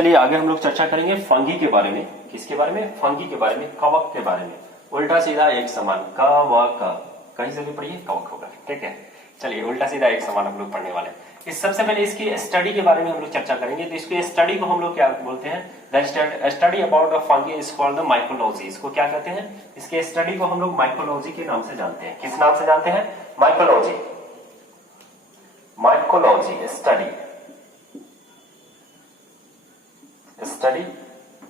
चलिए आगे हम लोग चर्चा करेंगे फंगी के बारे में। किसके बारे में? फंगी के बारे में, कवक के बारे में। उल्टा सीधा एक समान, क व क, कहीं से भी पढ़िए कवक होगा, ठीक है। चलिए उल्टा सीधा एक समान हम लोग पढ़ने वाले हैं। इस सबसे पहले इसकी स्टडी के बारे में हम लोग चर्चा करेंगे। तो इसकी स्टडी को हम लोग क्या बोलते हैं? The study about the fungi is called the mycology. इसको क्या कहते हैं? इसके स्टडी को हम लोग माइकोलॉजी के नाम से जानते हैं। किस नाम से जानते हैं? Mycology. Mycology study, study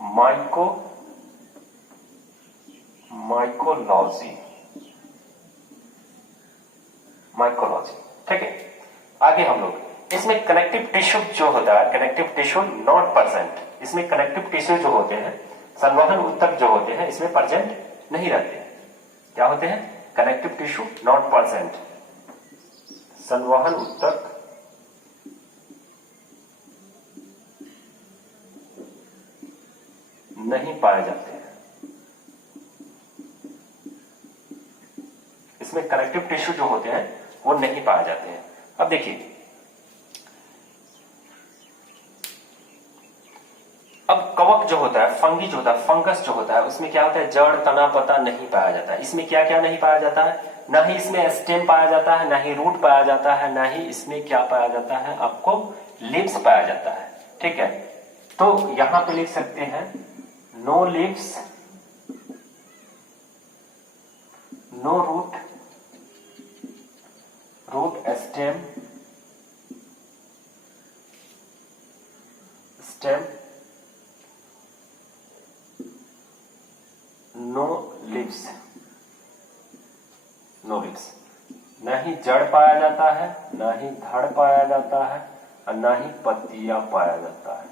mycology, mycology, ठीक है। आगे हम लोग इसमें कनेक्टिव टिश्यू जो होता है, कनेक्टिव टिश्यू नॉट प्रेजेंट। इसमें कनेक्टिव टिश्यू जो होते हैं, संवहन ऊतक जो होते हैं, इसमें प्रेजेंट नहीं रहते हैं। क्या होते हैं? कनेक्टिव टिश्यू नॉट प्रेजेंट, संवहन ऊतक नहीं पाए जाते हैं। इसमें कनेक्टिव टिश्यू जो होते हैं वो नहीं पाए जाते हैं। अब देखिए, अब कवक जो होता है, फंगी जो होता है, फंगस जो होता है, उसमें क्या होता है? जड़, तना, पत्ता नहीं पाया जाता है। इसमें क्या क्या नहीं पाया जाता है? ना ही इसमें स्टेम पाया जाता है, ना ही रूट पाया जाता है, ना ही इसमें क्या पाया जाता है? आपको लीव्स पाया जाता है, ठीक है। तो यहां पे लिख सकते हैं no leaves, no root, root stem, stem, no leaves, no leaves. न ही जड़ पाया जाता है, न ही धड़ पाया जाता है, और न ही पत्तियां पाया जाता है।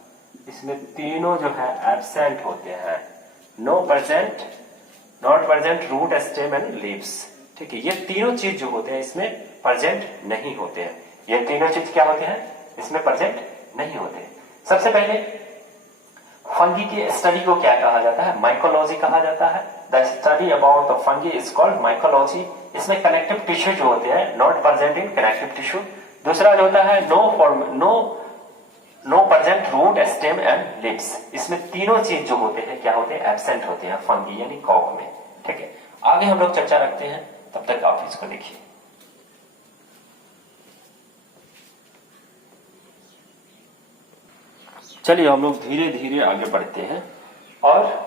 इसमें तीनों जो है एब्सेंट होते हैं। No present, not present, root, stem and leaves, ठीक है। ये तीनों चीज जो होते हैं इसमें प्रेजेंट नहीं होते हैं। ये तीनों चीज क्या होते हैं? इसमें प्रेजेंट नहीं होते। सबसे पहले फंगी की स्टडी को क्या कहा जाता है? माइकोलॉजी कहा जाता है। The study about the fungi is called mycology. इसमें कनेक्टिव टिश्यू जो होते हैं not present in connective tissue. दूसरा जो होता है no present root, stem and leaves. इसमें तीनों चीज जो होते हैं क्या होते हैं? एब्सेंट होते हैं फंगी यानी कवक में, ठीक है। आगे हम लोग चर्चा रखते हैं, तब तक आप इसको देखिए। चलिए हम लोग धीरे धीरे आगे बढ़ते हैं और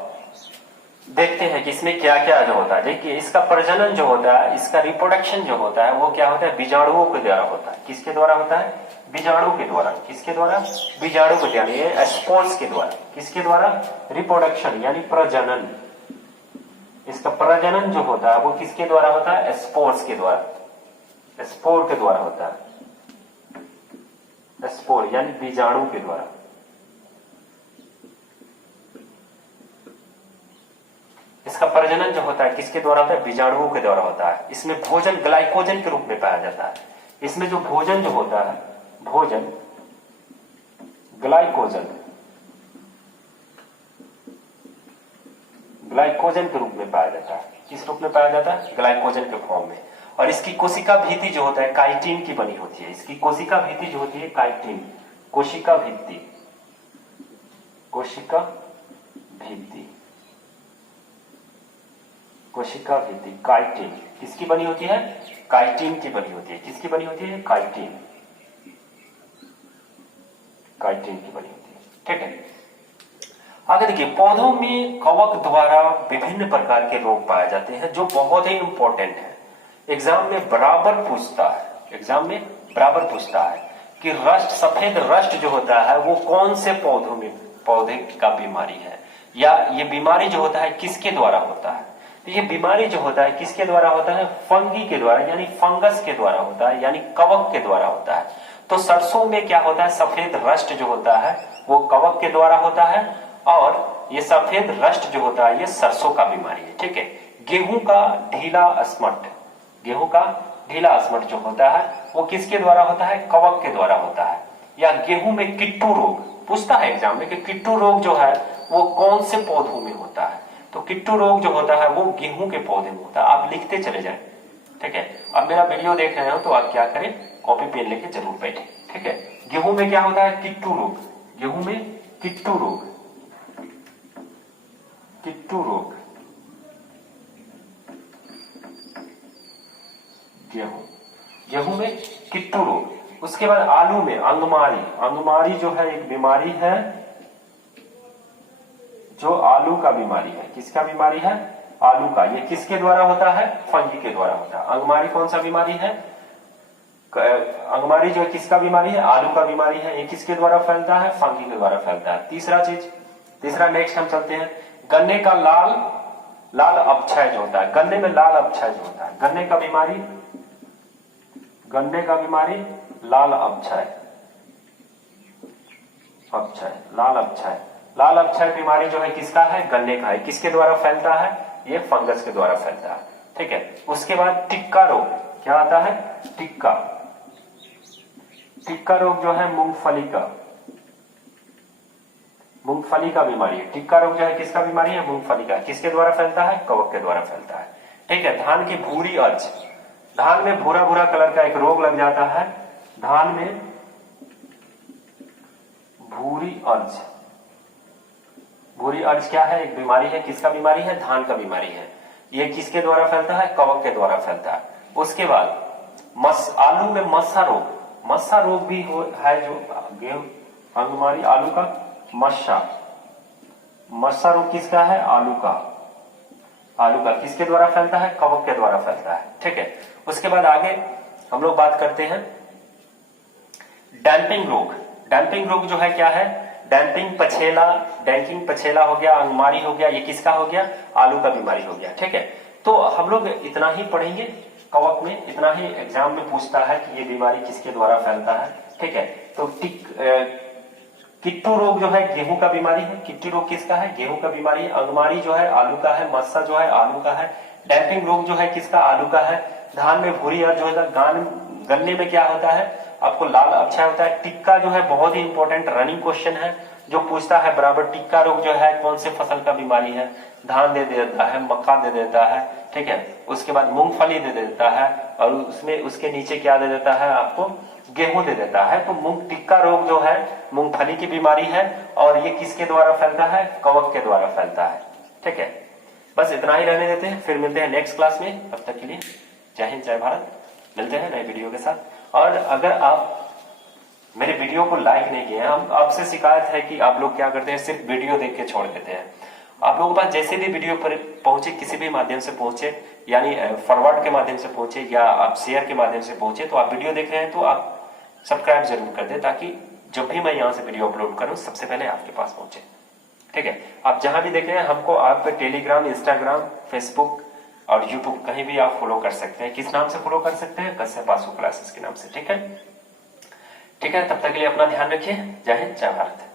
देखते हैं कि इसमें क्या क्या जो होता है। देखिए इसका प्रजनन जो होता है, इसका रिप्रोडक्शन जो होता है, वो क्या होता है? बीजाणुओं के द्वारा होता है। किसके द्वारा होता है? बीजाणु के द्वारा। किसके द्वारा? बीजाणु के द्वारा, ये स्पोर्स के द्वारा। किसके द्वारा? रिप्रोडक्शन यानी प्रजनन। इसका प्रजनन जो होता है वो किसके द्वारा होता है? स्पोर्स के द्वारा, स्पोर के द्वारा होता है। स्पोर यानी बीजाणु के द्वारा। इसका प्रजनन जो होता है किसके द्वारा होता है? बीजाणुओं के द्वारा होता है। इसमें भोजन ग्लाइकोजन के रूप में पाया जाता है। इसमें जो भोजन जो होता है, भोजन ग्लाइकोजन, ग्लाइकोजन के रूप में पाया जाता है। किस रूप में पाया जाता है? ग्लाइकोजन के फॉर्म में। और इसकी कोशिका भित्ति जो होता है काइटिन की बनी होती है। इसकी कोशिका भित्ति जो होती है काइटिन, कोशिका भित्ति, कोशिका भित्ति, कोशिका भित्ति काइटिन किसकी बनी होती है? काइटिन की बनी होती है। किसकी बनी होती है? काइटिन, काइटिन की बनी होती है, ठीक है। आगे देखिए, पौधों में कवक द्वारा विभिन्न प्रकार के रोग पाए जाते हैं जो बहुत ही इंपॉर्टेंट है। एग्जाम में बराबर पूछता है, एग्जाम में बराबर पूछता है कि रस्ट, सफेद रस्ट जो होता है वो कौन से पौधों में, पौधे का बीमारी है, या ये बीमारी जो होता है किसके द्वारा होता है? तो ये बीमारी जो होता है किसके द्वारा होता है? फंगी के द्वारा यानी फंगस के द्वारा होता है, यानी कवक के द्वारा होता है। तो सरसों में क्या होता है? सफेद रस्ट जो होता है वो कवक के द्वारा होता है, और ये सफेद रस्ट जो होता है ये सरसों का बीमारी है, ठीक है। गेहूं का ढीला अस्मट, गेहूं का ढीला अस्मट जो होता है वो किसके द्वारा होता है? कवक के द्वारा होता है। या गेहूं में किट्टू रोग पूछता है एग्जाम में कि किट्टू रोग जो है वो कौन से पौधों में होता है? तो किट्टू रोग जो होता है वो गेहूं के पौधे में होता है। आप लिखते चले जाएं, ठीक है। अब मेरा वीडियो देख रहे हो तो आप क्या करें? कॉपी पेन लेके जरूर बैठे, ठीक है। गेहूं में क्या होता है? किट्टू रोग, गेहूं में किट्टू रोग, किट्टू रोग, गेहूं में किट्टू रोग। उसके बाद आलू में अंगमारी, अंगमारी जो है एक बीमारी है, जो आलू का बीमारी है। किसका बीमारी है? आलू का। ये किसके द्वारा होता है? फंगी के द्वारा होता है। अंगमारी कौन सा बीमारी है? अंगमारी जो है किसका बीमारी है? आलू का बीमारी है। ये किसके द्वारा फैलता है? फंगी के द्वारा फैलता है। तीसरा नेक्स्ट हम चलते हैं, गन्ने का लाल अपक्षय जो होता है, गन्ने में लाल अपक्षय जो होता है, गन्ने का बीमारी लाल अपक्षय, लाल अपक्षय बीमारी जो है किसका है? गन्ने का है। किसके द्वारा फैलता है? ये फंगस के द्वारा फैलता है। ठीक है। उसके बाद टिक्का रोग, क्या आता है? टिक्का रोग जो है मूंगफली का बीमारी है। टिक्का रोग जो है किसका बीमारी है? मूंगफली का। किसके द्वारा फैलता है? कवक के द्वारा फैलता है। ठीक है। धान की भूरी अर्ज, धान में भूरा भूरा कलर का एक रोग लग जाता है, धान में भूरी अर्ज क्या है? एक बीमारी है। किसका बीमारी है? धान का बीमारी है। ये किसके द्वारा फैलता है? कवक के द्वारा फैलता है। उसके बाद आलू में मस्सा रोग भी है, जो अंगमारी आलू का, मस्सा रोग किसका है? आलू का। किसके द्वारा फैलता है? कवक के द्वारा फैलता है। ठीक है। उसके बाद आगे हम लोग बात करते हैं डैंपिंग रोग। डैंपिंग रोग जो है क्या है? डैंपिंग पछेला हो गया, अंगमारी हो गया, ये किसका हो गया? आलू का बीमारी हो गया। ठीक है। तो हम लोग इतना ही पढ़ेंगे कवक में, इतना ही एग्जाम में पूछता है कि ये बीमारी किसके द्वारा फैलता है। ठीक है। तो किट्टू रोग जो है गेहूं का बीमारी है। किट्टू रोग किसका है? गेहूं का बीमारी है। अंगमारी जो है आलू का है। मस्सा जो है आलू का है। डैंपिंग रोग जो है किसका? आलू का है। धान में भूरी अर्ज जो है, गन्ने में क्या होता है? आपको लाल अपक्षय होता है। टिक्का जो है बहुत ही इंपॉर्टेंट रनिंग क्वेश्चन है, जो पूछता है बराबर, टिक्का रोग जो है कौन से फसल का बीमारी है? धान दे देता है, मक्का दे देता है। ठीक है। उसके बाद मूंगफली दे देता है, और उसमें उसके नीचे क्या दे देता है? आपको गेहूं दे देता है। तो टिक्का रोग जो है मूंगफली की बीमारी है, और ये किसके द्वारा फैलता है? कवक के द्वारा फैलता है। ठीक है। बस इतना ही रहने देते हैं, फिर मिलते हैं नेक्स्ट क्लास में। तब तक के लिए जय हिंद, जय भारत। मिलते हैं नए वीडियो के साथ। और अगर आप मेरे वीडियो को लाइक नहीं किए हैं, हम आपसे शिकायत है कि आप लोग क्या करते हैं, सिर्फ वीडियो देख के छोड़ देते हैं। आप लोगों के पास जैसे भी वीडियो पर पहुंचे, किसी भी माध्यम से पहुंचे, यानी फॉरवर्ड के माध्यम से पहुंचे या आप शेयर के माध्यम से पहुंचे, तो आप वीडियो देख रहे हैं तो आप सब्सक्राइब जरूर कर दें, ताकि जब भी मैं यहाँ से वीडियो अपलोड करूं सबसे पहले आपके पास पहुंचे। ठीक है। आप जहां भी देख रहे हैं, हमको आप टेलीग्राम, इंस्टाग्राम, फेसबुक और यूट्यूब कहीं भी आप फॉलो कर सकते हैं। किस नाम से फॉलो कर सकते हैं? कश्यप आशु क्लासेस के नाम से। ठीक है। तब तक के लिए अपना ध्यान रखिए। जय हिंद, जय भारत।